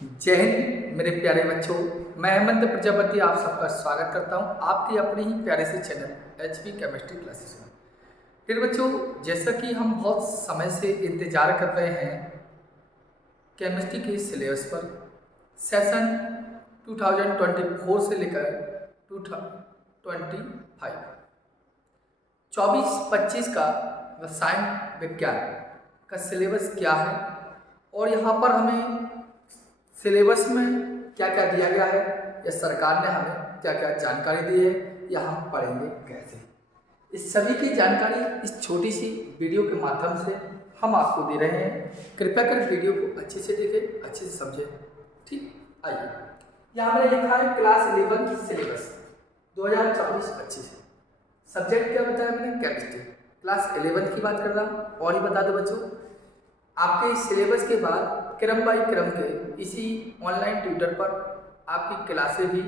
जय हिंद मेरे प्यारे बच्चों। मैं हेमंत प्रजापति आप सबका स्वागत करता हूं आपके अपने ही प्यारे से चैनल एचपी केमिस्ट्री क्लासेस में। फिर बच्चों, जैसा कि हम बहुत समय से इंतजार कर रहे हैं केमिस्ट्री के सिलेबस पर, सेशन 2024 से लेकर 2025 24-25 का रसायन विज्ञान का सिलेबस क्या है और यहाँ पर हमें सिलेबस में क्या क्या दिया गया है या सरकार ने हमें क्या क्या जानकारी दी है या हम पढ़ेंगे कैसे, इस सभी की जानकारी इस छोटी सी वीडियो के माध्यम से हम आपको दे रहे हैं। कृपया कर वीडियो को अच्छे से देखें, अच्छे से समझें। ठीक, आइए यहाँ मैंने लिखा है क्लास 11 की सिलेबस 2024-25। सब्जेक्ट क्या बताया मैंने? केमिस्ट्री। क्लास 11 की बात कर रहा हूँ। और ही बता दो बच्चों, आपके इस सिलेबस के बाद क्रम बाई क्रम के इसी ऑनलाइन ट्यूटर पर आपकी क्लासें भी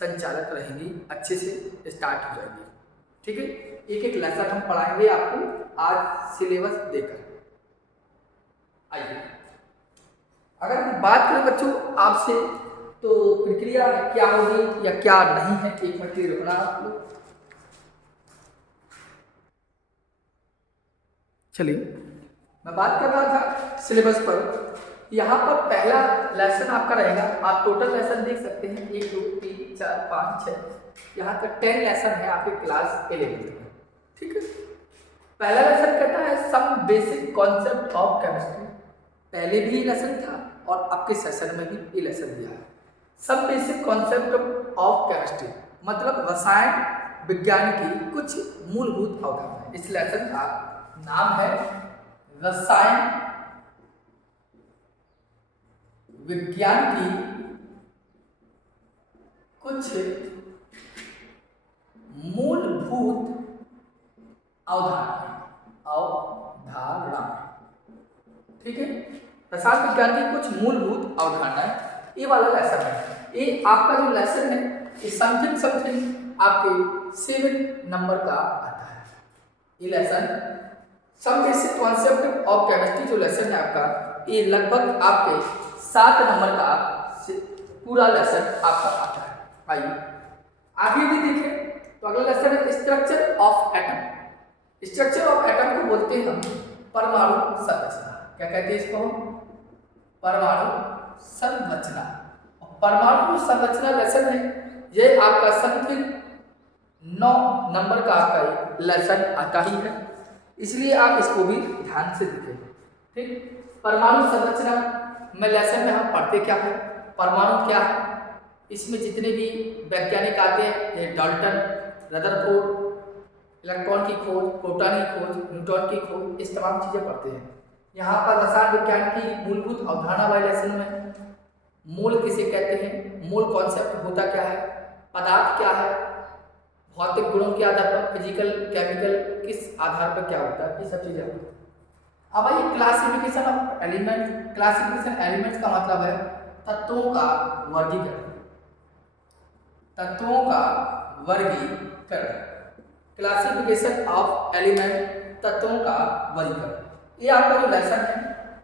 संचालित रहेंगी, अच्छे से स्टार्ट हो जाएंगी। ठीक है, एक एक लेसन हम पढ़ाएंगे आपको आज सिलेबस देकर। आइए, अगर हम बात करें बच्चों आपसे, तो प्रक्रिया क्या होगी या क्या नहीं है, एक मिनट के लिए रुकना आप लोग। चलिए, मैं बात कर रहा था सिलेबस पर। यहाँ पर पहला लेसन आपका रहेगा, आप टोटल लेसन देख सकते हैं 1 2 3 4 5 6, यहाँ तक 10 लेसन है आपके क्लास 11 में। ठीक है, पहला लेसन कहता है some basic concept of chemistry. पहले भी लेसन था और आपके सेशन में भी ये लेसन दिया है। Some basic concept of chemistry मतलब रसायन विज्ञान की कुछ मूलभूत अवधारणा। इस लेसन का नाम है रसायन विज्ञान की कुछ मूलभूत अवधारणा। ठीक है, रसायन विज्ञान की कुछ मूलभूत अवधारणाएं, ये वाला लेसन है। ये आपका जो लेसन है ये समथिंग आपके 7 नंबर का आता है। ये lesson some basic concept of chemistry जो लेसन है आपका, ये लगभग आपके 7 नंबर का पूरा लेसन आपका आता है। आइए आगे भी देखें तो अगला लेसन है structure of atom. Structure of atom को बोलते हैं हम परमाणु संरचना। क्या कहते हैं इसको? परमाणु संरचना। परमाणु संरचना लेसन है, यह आपका समथिंग 9 नंबर का आपका लेसन आता ही है, इसलिए आप इसको भी ध्यान से देखें। ठीक, परमाणु संरचना में लेसन में हम पढ़ते क्या है, परमाणु क्या है, इसमें जितने भी वैज्ञानिक आते हैं, ये डाल्टन, रदरफोर्ड, इलेक्ट्रॉन की खोज, प्रोटॉन की खोज, न्यूट्रॉन की खोज, इस तमाम चीजें पढ़ते हैं। यहाँ पर रसायन विज्ञान की मूलभूत अवधारणा वाले लेसन में मोल किसे कहते हैं, मोल कॉन्सेप्ट होता क्या है, पदार्थ क्या है, भौतिक गुणों के आधार पर, फिजिकल केमिकल किस आधार पर क्या होता है, ये सब चीजें होती हैं। अब आइए classification of element. Classification elements का मतलब है तत्वों का वर्गीकरण। तत्वों का वर्गीकरण, क्लासिफिकेशन ऑफ एलिमेंट, तत्वों का वर्गीकरण, ये आपका जो लेसन है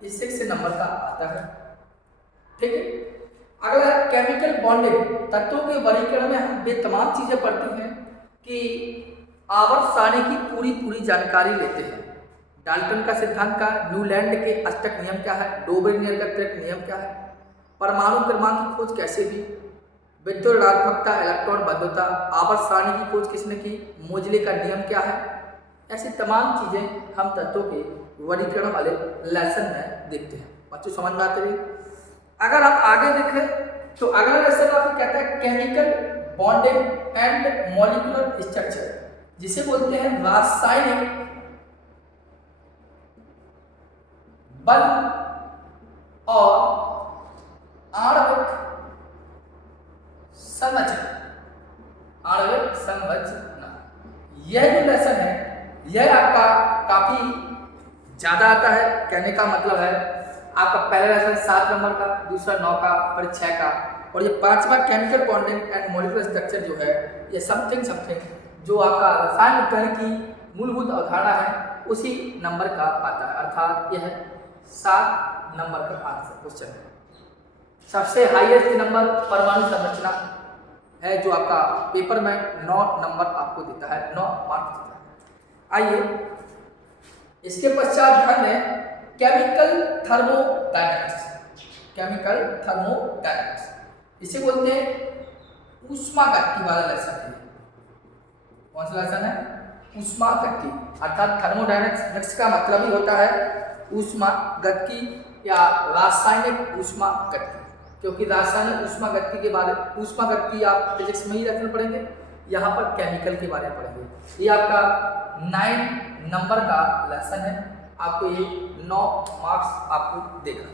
ये 6 नंबर का आता है। ठीक है, अगला केमिकल बॉन्डिंग। तत्वों के वर्गीकरण में हम ये तमाम चीजें पढ़ते हैं कि आवर्त सारणी की पूरी जानकारी लेते हैं। डाल्टन का सिद्धांत का, न्यूलैंड के अष्टक नियम क्या है, डोबेरियर का त्रिक नियम क्या है, परमाणु क्रमांक की खोज कैसे हुई, विद्युत ऋणात्मकता, इलेक्ट्रॉन बंधुता, आवर्त सारणी की खोज किसने की, मोजले का नियम क्या है, ऐसी तमाम चीजें हम तत्वों के वर्गीकरण वाले लेसन में देखते हैं। बच्चों समझ में आते हैं? अगर आप आगे देखें तो अगला लेसन आपको कहता है chemical bonding and molecular structure, जिसे बोलते हैं रासायनिक बंध और आणविक संरचना। आणविक संरचना, यह जो लेसन है यह आपका काफी ज्यादा आता है। कहने का मतलब है आपका पहला लेसन 7 नंबर का, दूसरा 9 का, फिर 6 का, और ये 5वां chemical bonding and molecular structure जो है ये समथिंग जो आपका रसायन विज्ञान की मूलभूत अवधारणा है उसी नंबर का आता है, अर्थात यह 7 नंबर का आंसर क्वेश्चन है। सबसे हाईएस्ट नंबर परमाणु संरचना है, जो आपका पेपर में 9 नंबर आपको देता है, 9 मार्क्स देता है। आइए इसके पश्चात ध्यान दें केमिकल थर्मोडायनेमिक्स। केमिकल थर्मोडायनेमिक्स इसे बोलते हैं ऊष्मागतिकी वाला लेसन है। कौन सा लेसन है? ऊष्मागतिकी, अर्थात थर्मोडायनेमिक्स का मतलब ही होता है ऊष्मागतिकी या रासायनिक ऊष्मागतिकी, क्योंकि रासायनिक ऊष्मागतिकी के बारे में, ऊष्मागतिकी आप फिजिक्स में ही रेफर पढ़ेंगे, यहाँ पर केमिकल के बारे में पढ़ेंगे। ये आपका 9 नंबर का लेसन है, आपको ये 9 मार्क्स आपको देगा।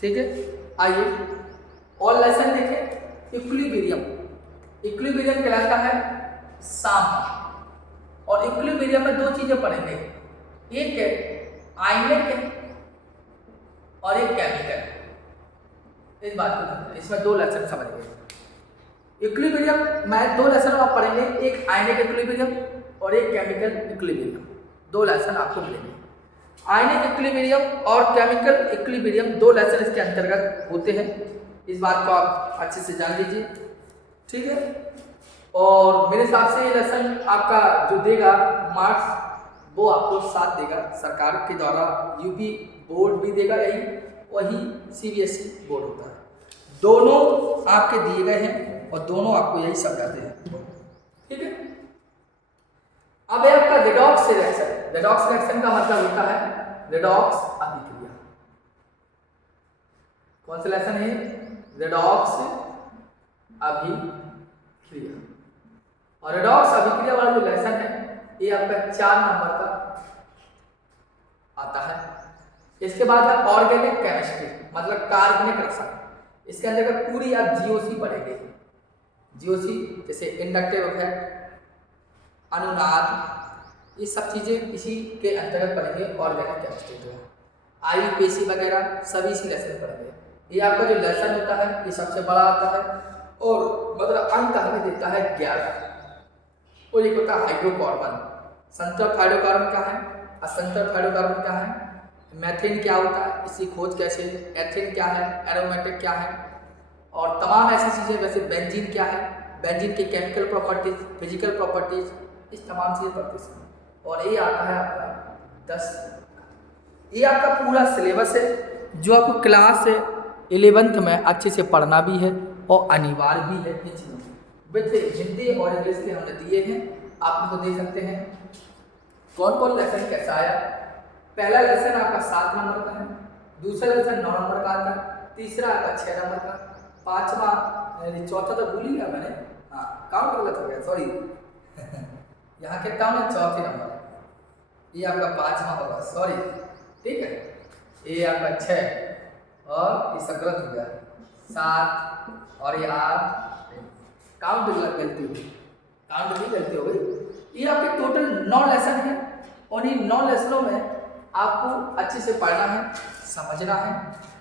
ठीक है, आइए और लेसन देखें। इक्विलिब्रियम, इक्विलिब्रियम कहलाता है साम्य, और इक्विलिब्रियम में 2 चीजें पढ़ेंगे, एक है आयनिक और एक केमिकल। इस बात को इसमें 2 लेसन समझ गए। इक्विलिब्रियम में 2 लेसन आप पढ़ेंगे, एक आयनिक इक्विलिब्रियम और एक केमिकल इक्विलिब्रियम। 2 लेसन आपको मिलेंगे। आयनिक इक्विलिब्रियम और केमिकल इक्विलिब्रियम 2 लेसन इसके अंतर्गत होते हैं। इस बात को आप अच्छे से जान लीजिए। ठीक है, और मेरे हिसाब से ये लेसन आपका जो देगा मार्क्स, वो आपको 7 देगा। सरकार के द्वारा यूपी बोर्ड भी देगा यही, वही सीबीएसई बोर्ड होता है। दोनों आपके दिए गए हैं और दोनों आपको यही समझाते हैं। ठीक है, अब है आपका रेडॉक्स रिएक्शन। रेडॉक्स रिएक्शन का मतलब होता है रेडॉक्स अभिक्रिया। कौन सा लेसन है? रेडॉक्स अभिक्रिया। और रेडॉक्स अभिक्रिया वाला जो लेसन है ये आपका 4 नंबर का आता है। इसके बाद है ऑर्गेनिक केमिस्ट्री, मतलब कार्बनिक रसायन। इसके अंदर पूरी आप जीओसी पढ़ेंगे। जीओसी जैसे इंडक्टिव इफेक्ट, अनुनाद, ये सब चीज़ें इसी के अंतर्गत पढ़ेंगे। ऑर्गेनिक केमिस्ट्री जो है आईयूपीएसी वगैरह सभी इसी लेसन पढ़ेंगे। ये आपका जो लेसन होता है ये सबसे बड़ा आता है, और मतलब अंक हमें देता है 11। और एक होता है हाइड्रोकार्बन। संतृप्त हाइड्रोकार्बन क्या है, असंतृप्त हाइड्रोकार्बन क्या है, मैथेन क्या होता है, इसकी खोज कैसे, एथेन क्या है, एरोमेटिक क्या है, और तमाम ऐसी चीज़ें। वैसे बेंजीन क्या है, बेंजीन की केमिकल प्रॉपर्टीज, फिजिकल प्रॉपर्टीज, इस तमाम चीज़ें पढ़ते हैं। और ये आता है आपका 10। ये आपका पूरा सिलेबस है जो आपको क्लास 11th में अच्छे से पढ़ना भी है और अनिवार्य भी है। इन चीज़ों विथ हिंदी और इंग्लिश के हमने दिए हैं, आप इनको देख सकते हैं। कौन कौन लेसन कैसा आया। पहला लेसन आपका 7 नंबर का है, दूसरा लेसन 9 नंबर का आता है, तीसरा आपका 6 नंबर का, पाँचवा चौथा तो भूल ही गया मैंने, हाँ काउंट गलत हो गया, सॉरी यहाँ कितना है, चौथे नंबर, ये आपका 5वां होगा, सॉरी। ठीक है, ये आपका 6 और ये सब गलत हो गया, 7 और ये 8, काउंट गलती हुई, काउंट भी गलती हो गई। ये आपके टोटल 9 लेसन है, और इन 9 लेसनों में आपको अच्छे से पढ़ना है, समझना है।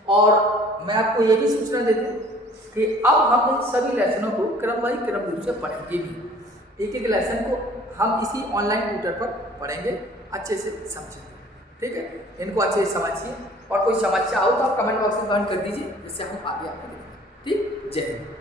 और मैं आपको ये भी सूचना देती हूँ कि अब हम इन सभी लेसनों को क्रम रूप से पढ़ेंगे भी। एक एक लेसन को हम इसी ऑनलाइन ट्यूटर पर पढ़ेंगे, अच्छे से समझेंगे। ठीक है, इनको अच्छे से समझिए, और कोई समस्या हो तो आप कमेंट बॉक्स में कमेंट कर दीजिए, जिससे हम आगे आपको देखेंगे। ठीक, जय हिंद।